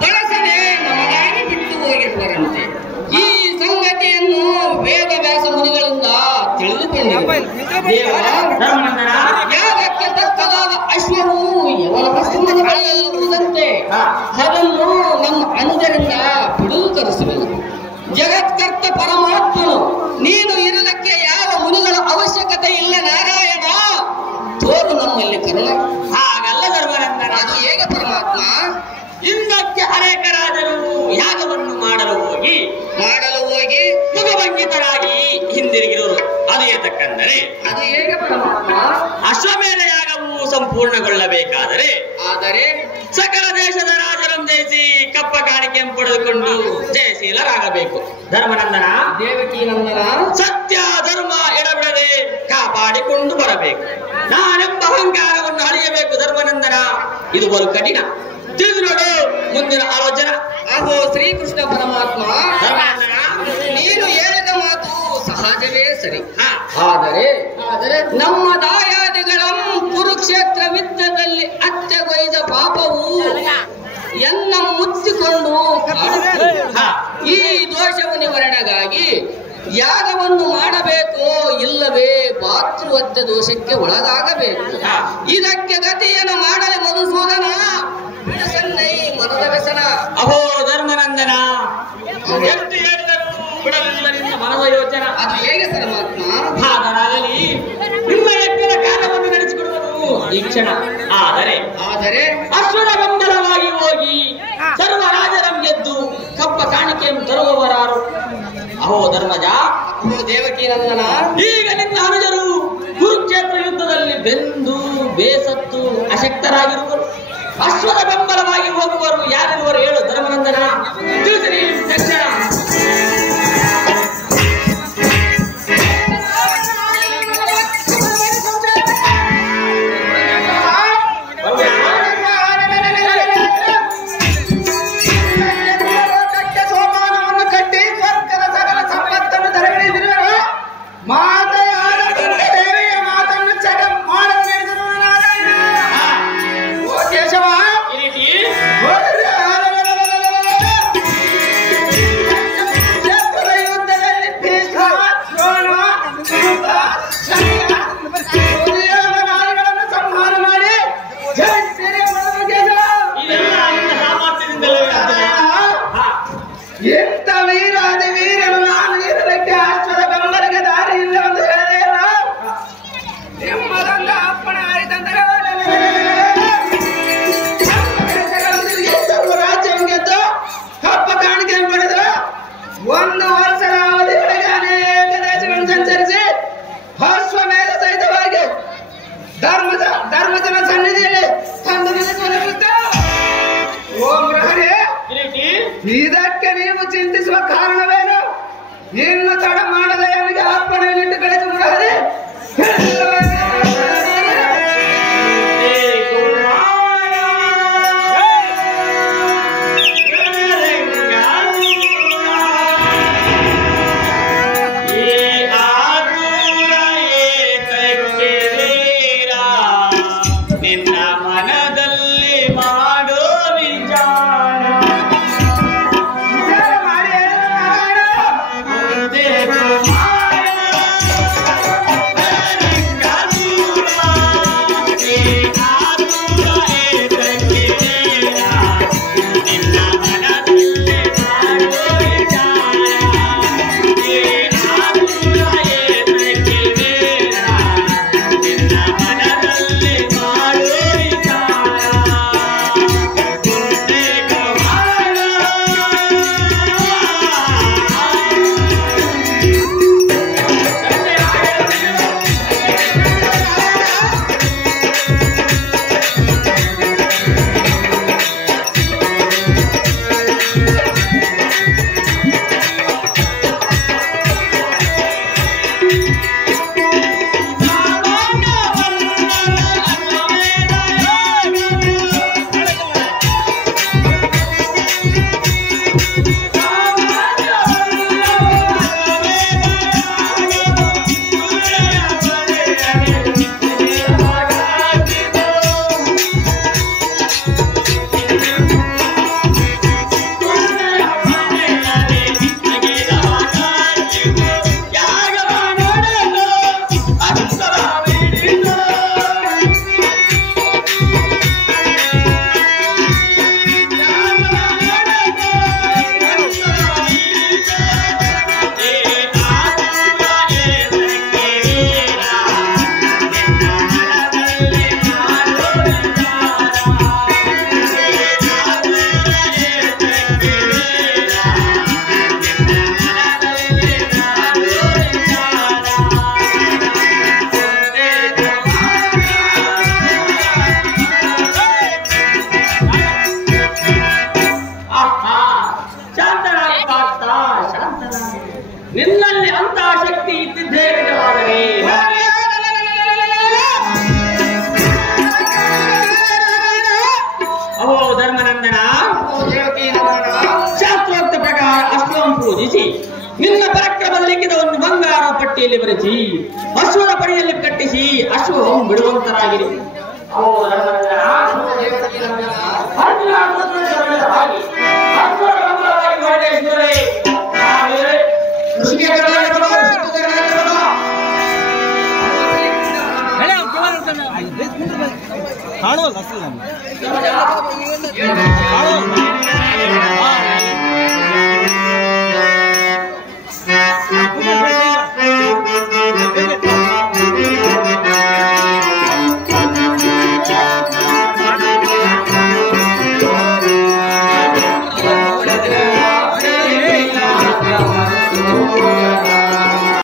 ಬಳಸದೆ ನಮಗಾಗಿ ಬಿಟ್ಟು ಹೋಗಿರುವರಂತೆ. ಈ ಸಂಗತಿಯನ್ನು ವೇದವ್ಯಾಸ ಮುನಿಗಳಿಂದ ತಿಳಿದುಕೊಂಡಿದೆ. ಯಾಗಕ್ಕೆ ತಕ್ಕದಾದ ಅಶ್ವವು ಯವನ ಪಶ್ಚಿಮದ ಬಳಿಯಲ್ಲಿರುವುದಂತೆ ಅದನ್ನು ನಮ್ಮ ಅನುಜರಿಂದ ಬಿಡುವು ತರಿಸಬೇಕು. ಜಗತ್ಕರ್ತ ಪರಮಾತ್ಮನು ನೀನು ಇರುವುದಕ್ಕೆ ಯಾವ ಮುನಿಗಳ ಅವಶ್ಯಕತೆ ಇಲ್ಲ ನಾರಾಯಣ, ತೋರು ನಮ್ಮಲ್ಲಿ ಕರುಣೆ. ಹಾಗಲ್ಲ ಧರ್ಮನಂದನ, ಅದು ಹೇಗೆ ಪರಮಾತ್ಮ? ಹಿಂದಕ್ಕೆ ಅನೇಕ ರಾಜರು ಯಾಗವನ್ನು ಮಾಡಲು ಹೋಗಿ ಯುಗಭಂಗಿತರಾಗಿ ಹಿಂದಿರುಗಿರುವರು. ಅದು ಏತಕ್ಕೆಂದರೆ ಅದು ಹೇಗೆ ಪರಮಾತ್ಮ? ಅಶ್ವಮೇಧ ಯಾಗವು ಸಂಪೂರ್ಣಗೊಳ್ಳಬೇಕಾದರೆ ಸಕಲ ದೇಶದ ರಾಜರನ್ನು ಜಯಿಸಿ ಕಪ್ಪ ಕಾಣಿಕೆಯನ್ನು ಪಡೆದುಕೊಂಡು ಜಯಶೀಲರಾಗಬೇಕು. ಧರ್ಮನಂದನ, ದೇವಕಿ ನಂದನ, ಸತ್ಯ ಧರ್ಮ ಎಡಬಿಡದೆ ಕಾಪಾಡಿಕೊಂಡು ಬರಬೇಕು. ನಾನೆಂಬ ಅಹಂಕಾರವನ್ನು ಅಳಿಯಬೇಕು. ಧರ್ಮನಂದನ, ಇದು ಬಲು ಕಠಿಣ. ತಿಳಿದು ನೋಡು ಮುಂದಿನ ಆಲೋಚನಾ. ಅಹೋ ಶ್ರೀಕೃಷ್ಣ ಪರಮಾತ್ಮ, ನೀನು ಹೇಳಿದ ಮಾತು ಸಹಜವೇ ಸರಿ. ಆದರೆ ನಮ್ಮ ದಾಯಾದಿಗಳ ಕುರುಕ್ಷೇತ್ರ ಯುದ್ಧದಲ್ಲಿ ಅತ್ತೆಗೊಯ್ದ ಪಾಪವು ಎನ್ನ ಮುಚ್ಚಿಕೊಂಡು ಈ ದೋಷವು ನಿವಾರಣೆಗಾಗಿ ಯಾಗವನ್ನು ಮಾಡಬೇಕು, ಇಲ್ಲವೇ ಭಾತೃವತ್ಯ ದೋಷಕ್ಕೆ ಒಳಗಾಗಬೇಕು. ಇದಕ್ಕೆ ಗತಿಯನ್ನು ಮಾಡಲು ಮಧುಸೂದನ ಬಿಡಸನ್ನೈ ಮನದ ವ್ಯಸನ. ಅಹೋ ಧರ್ಮನಂದನ, ಎಷ್ಟು ಹೇಳಿದರೂ ಬಿಡಲಿಲ್ಲ ನಿನ್ನ ಮನದ ಯೋಚನ. ಅದು ಹೇಗೆ ಪರಮಾತ್ಮ? ಹಾಗಾಗಲಿ ನಿಮ್ಮ ಯಜ್ಞದ ಕಾರ್ಯವನ್ನು ನಡೆಸಿಕೊಡುವುದು ಈ ಕ್ಷಣ. ಆದರೆ ಅಶ್ವದ ಬೆಂಬಲವಾಗಿ ಹೋಗಿ ಸರ್ವ ರಾಜರಂ ಗೆದ್ದು ಕಪ್ಪ ಕಾಣಿಕೆಯನ್ನು ತರುವವರಾರು? ಅಹೋ ಧರ್ಮಜ, ಅಹೋ ದೇವಕಿ ನಂದನ, ಈಗ ನಿನ್ನ ಅನುಜರು ಕುರುಕ್ಷೇತ್ರ ಯುದ್ಧದಲ್ಲಿ ಬೆಂದು ಬೇಸತ್ತು ಅಶಕ್ತರಾಗಿರುವರು. ಅಶ್ವದ ಬೆಂಬಲವಾಗಿ ಹೋಗುವರು ಯಾರಿರುವರು ಹೇಳು ಧರ್ಮನಂದನ? ತಿಳಿಸಿರಿ ತಕ್ಷಣ. ಮಾತೆಯಾದ ದೇವಿಯ ಮಾತನ್ನು ಪಟ್ಟಿಯಲ್ಲಿ ಬರೆಸಿ ಅಶ್ವದ ಪಡಿಯಲ್ಲಿ ಕಟ್ಟಿಸಿ ಅಶ್ವವನ್ನು ಬಿಡುವಂತರಾಗಿರಿ. ಕಾಣುವಲ್ಲ ಅಸಲು